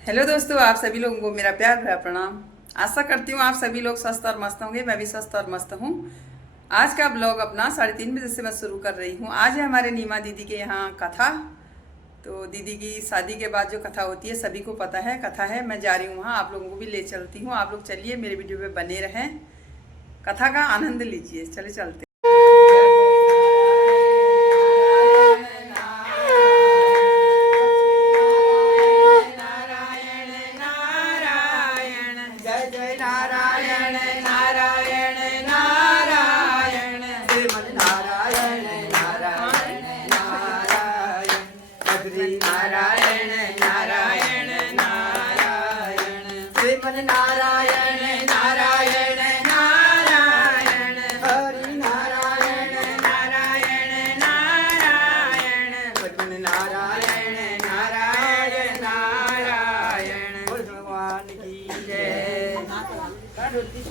Hello दोस्तों, आप सभी लोगों को मेरा प्यार भरा प्रणाम। आशा करती हूँ आप सभी लोग स्वस्थ और मस्त होंगे। मैं भी स्वस्थ और मस्त हूँ। आज का ब्लॉग अपना 3:30 बजे से मैं शुरू कर रही हूँ। आज है हमारे नीमा दीदी के यहाँ कथा। तो दीदी की शादी के बाद जो कथा होती है सभी को पता है, कथा है। मैं जा रही हूँ वहाँ, आप लोगों को भी ले चलती हूँ। आप लोग चलिए, मेरे वीडियो में बने रहें, कथा का आनंद लीजिए। चले चलते।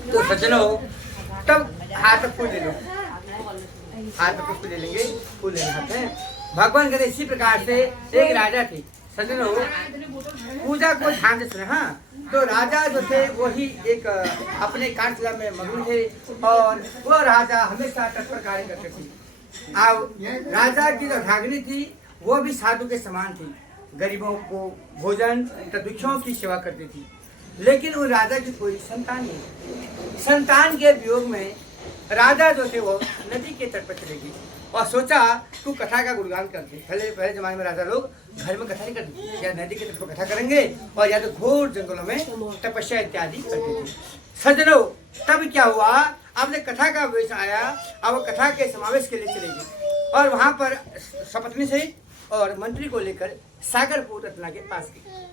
तो सज्जनों, तब हाथ में फूल ले लो, हाथ में फूल ले लेंगे, फूल लेने हाथ में। भगवान कहते इसी प्रकार से एक राजा थे। सज्जनों, पूजा को ध्यान से सुने। हाँ, तो राजा जो थे वही एक अपने कार्यशाला में मग्न थे और वो राजा हमेशा तत्पर कार्य करते थे। अब राजा की जो रागिनी थी वो भी साधु के समान थी, गरीबों को भोजन तथा दुखियों की सेवा करती थी। लेकिन वो राजा की कोई संतान नहीं। संतान के वियोग में राजा जो थे वो नदी के तट पर चले गए और सोचा तू कथा का गुणगान करते। पहले जमाने में राजा लोग घर में कथा नहीं करते, या नदी के तट पर कथा करेंगे और या तो घोर जंगलों में तपस्या इत्यादि करते थे। सज्जनों, तब क्या हुआ, आपने कथा का वेश आया। अब वो कथा के समावेश के लिए चले गए और वहां पर सपत्नी सहित और मंत्री को लेकर सागरपुर रत्ना के पास गए।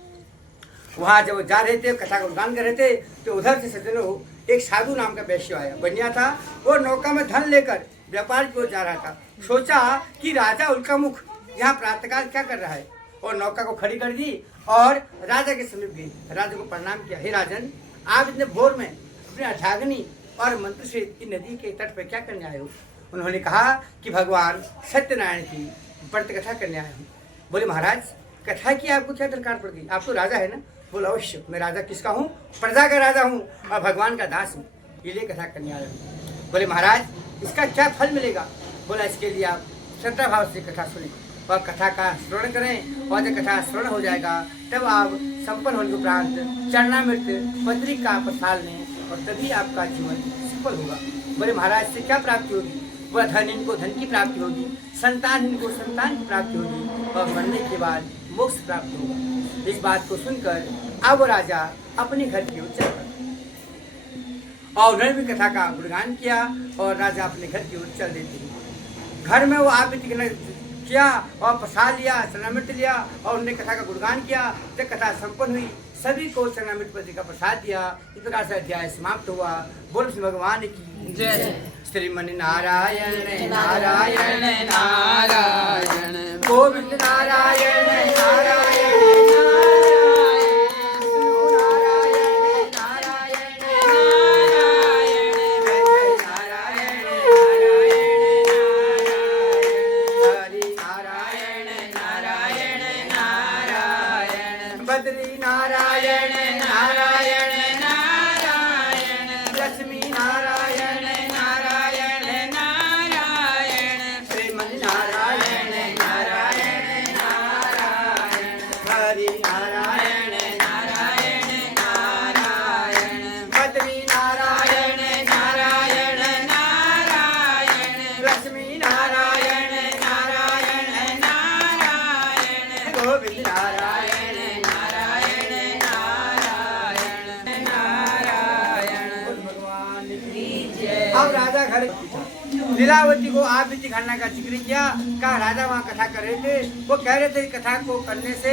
वहाँ जब जा रहे थे, कथा का गुणगान कर रहे थे, तो उधर से सज्जनों एक साधु नाम का वैश्य आया, बनिया था। वो नौका में धन लेकर व्यापार की ओर जा रहा था। सोचा कि राजा उल्का मुख यहाँ प्रातःकाल क्या कर रहा है, और नौका को खड़ी कर दी और राजा के समीप गई। राजा को प्रणाम किया, हे राजन, आप इतने भोर में अपने अठाग्नि और मंत्र से की नदी के तट पर क्या करने आए हो? उन्होंने कहा कि भगवान सत्यनारायण की व्रत कथा करने आए हूँ। बोले महाराज, कथा की आपको क्या दरकार पड़ गई? आप तो राजा है ना? बोला अवश्य, मैं राजा किसका हूँ? प्रजा का राजा हूँ और भगवान का दास हूँ, इसलिए कथा करने आया हूँ। बोले महाराज, इसका क्या फल मिलेगा? बोला इसके लिए आप श्रद्धा भाव से कथा सुने और कथा का श्रवण करें, और जब कथा श्रवण हो जाएगा तब आप संपन्न होने के उपरांत चरणामृत बद्री का प्रसाद लें और तभी आपका जीवन सफल होगा। बोले महाराज, से क्या प्राप्ति होगी? वह धन इनको धन की प्राप्ति होगी, संतान इनको संतान की प्राप्ति होगी और मरने के बाद मोक्ष प्राप्त होगा। इस बात को सुनकर अब राजा अपने घर की ओर चल पड़ा और उन्होंने भी कथा का गुणगान किया और राजा अपने घर की ओर चल देते हैं। घर में वो आप किया और प्रसाद लिया, चरणामृत लिया और उन्होंने कथा का गुणगान किया। जब कथा संपन्न हुई, सभी को चरणामृत पति का प्रसाद दिया। इस प्रकार से अध्याय समाप्त हुआ। बोल भगवान की जय। श्रीमन नारायण नारायण नारायण गोविंद नारायण नारायण बद्री नारायण नारायण नारायण लक्ष्मी नारायण नारायण नारायण श्रीमन नारायण नारायण नारायण हरि नारायण नारायण नारायण बद्री नारायण नारायण नारायण लक्ष्मी नारायण नारायण नारायण गोविंद नारायण। अब राजा घर लीलावती को आप भी घटना का जिक्र किया। कहा राजा वहाँ कथा कर रहे थे, वो कह रहे थे कथा को करने से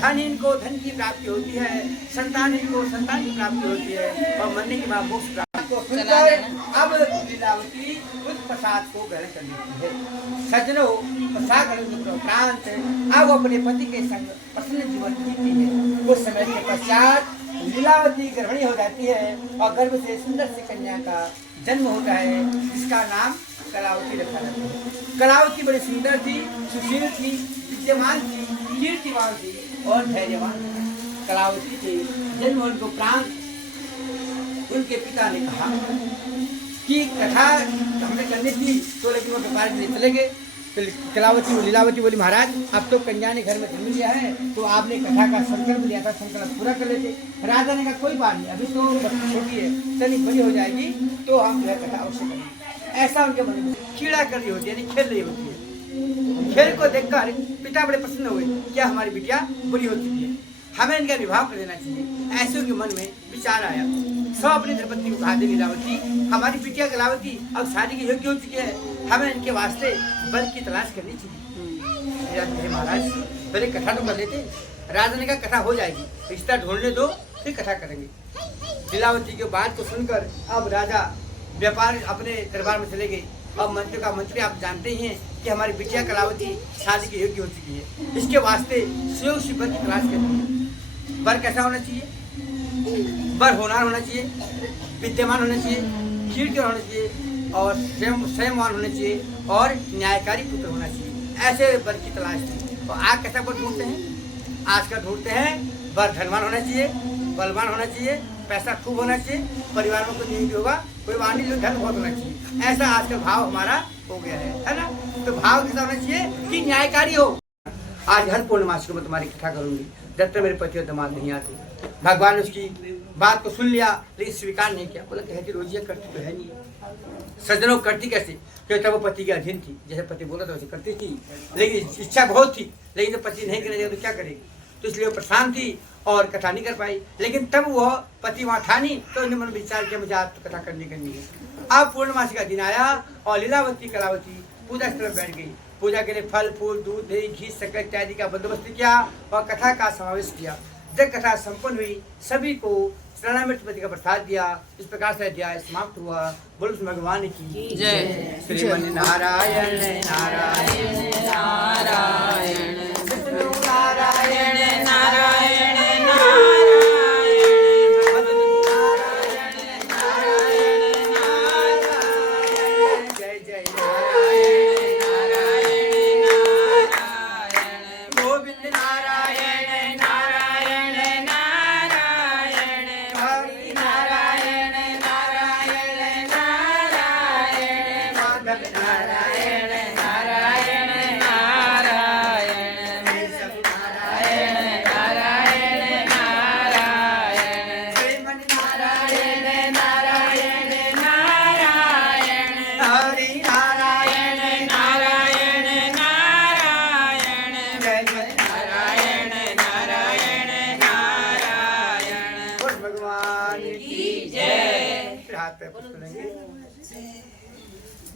धन इनको धन की प्राप्ति होती है, संतान इनको संतान की प्राप्ति होती है और मरने के बाद मोक्ष प्राप्त। अब लीलावती उस प्रसाद को ग्रहण कर लेती है। सज्जनों, प्रसाद ग्रहण के उपरांत अब अपने पति के संग प्रसन्न जीवन जीती है। कुछ समय के पश्चात लीलावती गर्भिणी हो जाती है और गर्भ से सुंदर सी कन्या का जन्म होता है, जिसका नाम कलावती रखा जाता है। कलावती बड़ी सुंदर थी, सुशील थी, विद्यमान थी, कीर्तिवान थी और धैर्यवान थी। कलावती के जन्म होने को उपरांत उनके पिता ने कहा कि कथा हमने करनी थी, तो लेकिन वो व्यापार के लिए चले गए। तो कलावती लीलावती बोली महाराज अब तो कन्या ने घर में जन्म लिया है, तो आपने कथा का संकल्प लिया था, संकल्प पूरा कर लेते। राजा ने कहा कोई बात नहीं, अभी तो छोटी है, चली बड़ी हो जाएगी तो हम यह कथा अवश्य करेंगे। ऐसा उनके मन में कीड़ा कर रही होती है, यानी खेल रही होती है। खेल को देखकर पिता बड़े प्रसन्न हुए, क्या हमारी बिटिया बड़ी हो चुकी है, हमें इनका विवाह कर देना चाहिए। ऐसे उनके मन में विचार आया। सब अपनी धर्मपत्नी को कहा, लीलावती हमारी बिटिया कलावती अब शादी की योग्य हो चुकी है, हमें इनके वास्ते वर की तलाश करनी चाहिए। महाराज पहले कथा तो कर लेते। राजा ने कहा कथा हो जाएगी, रिश्ता ढूंढने दो फिर कथा करेंगे। लीलावती की बात को सुनकर अब राजा व्यापार अपने दरबार में चले गए। अब मंत्री का मंत्री आप जानते ही हैं कि हमारी बिटिया कलावती शादी की योग्य हो चुकी है, इसके वास्ते सुयोग्य वर की तलाश करनी है। वर कैसा होना चाहिए? वर होनहार होना चाहिए, विद्यमान होना चाहिए, कीर्ति होना चाहिए और स्वयंवान होना चाहिए और न्यायकारी पुत्र होना चाहिए। ऐसे वर की तलाश थी। और आज कैसा वर ढूंढते हैं? आज का ढूंढते हैं वर धनवान होना चाहिए, बलवान होना चाहिए, पैसा खूब होना चाहिए, परिवार में कोई नहीं भी होगा, कोई वाणी जो धन बहुत होना चाहिए। ऐसा आजकल भाव हमारा हो गया है ना। तो भाव कैसा होना चाहिए कि न्यायकारी हो। आज हर पूर्णमासी को मैं तुम्हारी कथा करूंगी, जब तक मेरे पति और दामाद नहीं आते। भगवान ने उसकी बात को सुन लिया लेकिन स्वीकार नहीं किया। बोला कहती रोजिया करती तो है नहीं। सज्जनों करती कैसे? क्योंकि तब वो पति के अधीन थी, जैसे पति बोला था वैसे करती थी, लेकिन इच्छा बहुत थी, लेकिन जब पति नहीं करने देगा तो क्या करेगी? तो इसलिए वो परेशान थी और कथा नहीं कर पाई। लेकिन तब वह पति वहाँ था नहीं, तो उन्होंने मन विचार किया मुझे आज तो कथा करनी है। अब पूर्णमासी का दिन आया और लीलावती कलावती पूजा स्थल पर बैठ गई। पूजा के लिए फल फूल दूध दही घी शक्कर इत्यादि का बंदोबस्त किया और कथा का समावेश किया। जब कथा संपन्न हुई सभी को शरणामृतपति का प्रसाद दिया। इस प्रकार से अध्याय समाप्त हुआ। बोलो भगवान की जय। श्रीमन नारायण नारायण नारायण विष्णु नारायण नारायण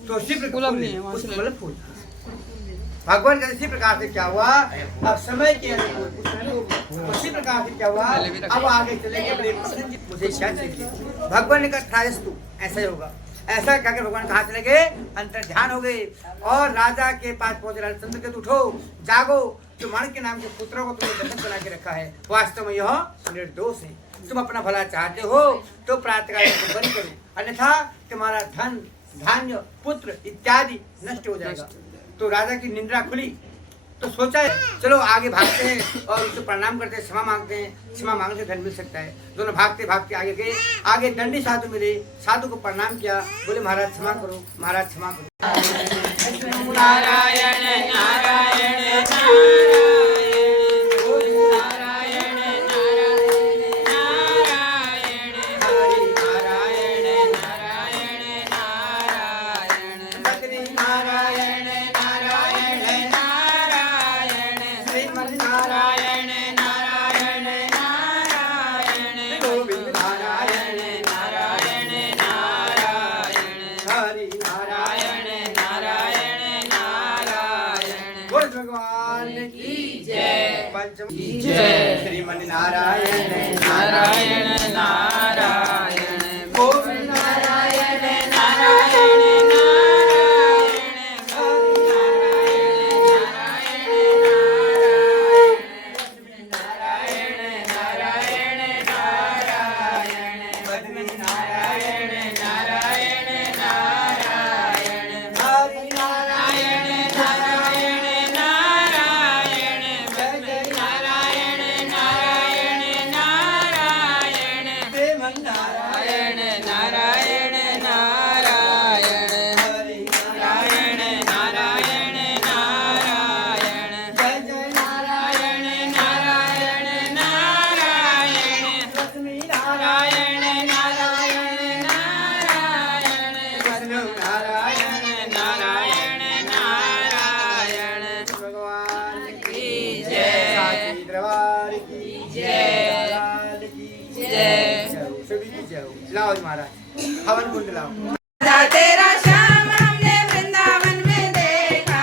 तो इसी प्रकार फूल भगवान का इसी प्रकार से क्या हुआ। अब समय के अनुकूल उसी प्रकार से क्या हुआ। अब आगे चलेंगे अपने प्रसन्न की मुझे क्या चाहिए। भगवान ने कहा तू ऐसा ही होगा। ऐसा कहकर भगवान कहाँ चले गए? अंतर ध्यान हो गए और राजा के पास पहुंचे। राजचंद्र के उठो जागो, जो माणिक के नाम के पुत्रों को तुमने बंधक बना के रखा है वास्तव में यह निर्दोष है। तुम अपना भला चाहते हो तो प्रातःकाल को बंद करो, अन्यथा तुम्हारा धन धान्य पुत्र इत्यादि नष्ट हो जाएगा। तो राजा की निंद्रा खुली तो सोचा चलो आगे भागते हैं और उससे प्रणाम करते हैं, क्षमा मांगते हैं। क्षमा मांगने से धन मिल सकता है। दोनों भागते भागते आगे गए। आगे दंडी साधु मिले, साधु को प्रणाम किया। बोले महाराज क्षमा करो, महाराज क्षमा करो। नारायण नारायण जय। श्रीमन नारायण नारायण नारायण गोविंद नारायण नारायण जय। सभी की जय हो। लाओ महाराज हवन कुंड लाओ। राधा तेरा श्याम हमने वृंदावन में देखा,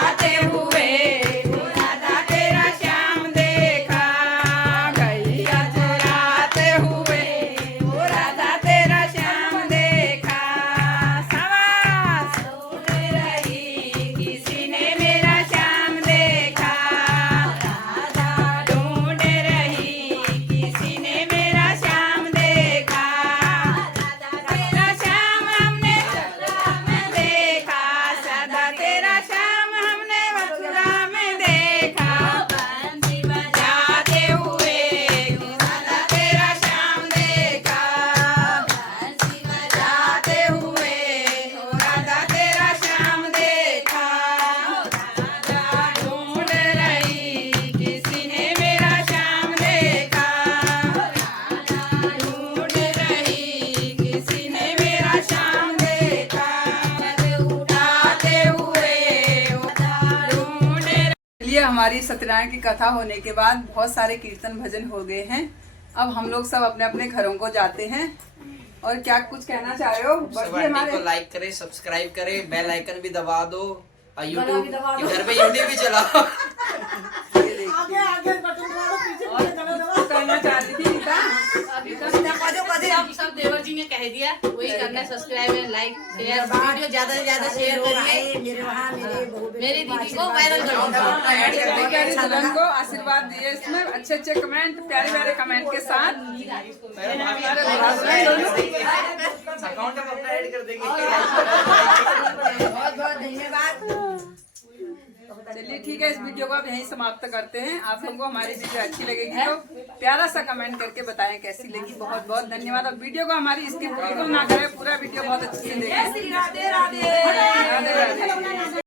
आते हुए राधा तेरा श्याम देखा, गैया चुराते हुए राधा तेरा श्याम देखा, सवास ढूंढ रही किसी ने मेरा श्याम देखा, राधा ढूंढ रही किसी ने मेरा श्याम देखा, तेरा श्याम हमने मथुरा में देखा, सदा तेरा श्याम हमने मथुरा में देखा, बंसी बजाते हुए राधा तेरा श्याम देखा, बंसी बजाते हुए राधा तेरा श्याम देखा, राधा ढूंढ रही किसी ने मेरा श्याम देखा, राधा ढूंढ रही किसी ने मेरा श्याम देखा, उठाते हुए ढूंढ चलिए हमारी सत्यनारायण की कथा होने के बाद बहुत सारे कीर्तन भजन हो गए हैं। अब हम लोग सब अपने अपने घरों को जाते हैं। और क्या कुछ कहना चाह रहे हो? बढ़िए हमारे हमारे को लाइक करें, सब्सक्राइब करें, बेल आइकन भी दबा दो और यूट्यूब घर पे यूट्यूब भी चलाओ। ये देखिए। और कहना चाह रही थी रीता? सब सब देवर जी ने कह दिया, वही करना, सब्सक्राइब लाइक शेयर, वीडियो ज्यादा से ज्यादा शेयर करिए, मेरी दीदी को वायरल करिए, दुल्हन को आशीर्वाद दिए, इसमें अच्छे अच्छे कमेंट, प्यारे प्यारे कमेंट के साथ। अकाउंट हम अपना ऐड कर देंगे। बहुत बहुत धन्यवाद। चलिए ठीक है, इस वीडियो को आप यहीं समाप्त करते हैं। आप लोगों को हमारी वीडियो अच्छी लगेगी तो प्यारा सा कमेंट करके बताएं कैसी लगी। बहुत बहुत धन्यवाद। और वीडियो को हमारी स्किप बिल्कुल ना करें, पूरा वीडियो बहुत अच्छे से देखें। राधे राधे। राधे राधे।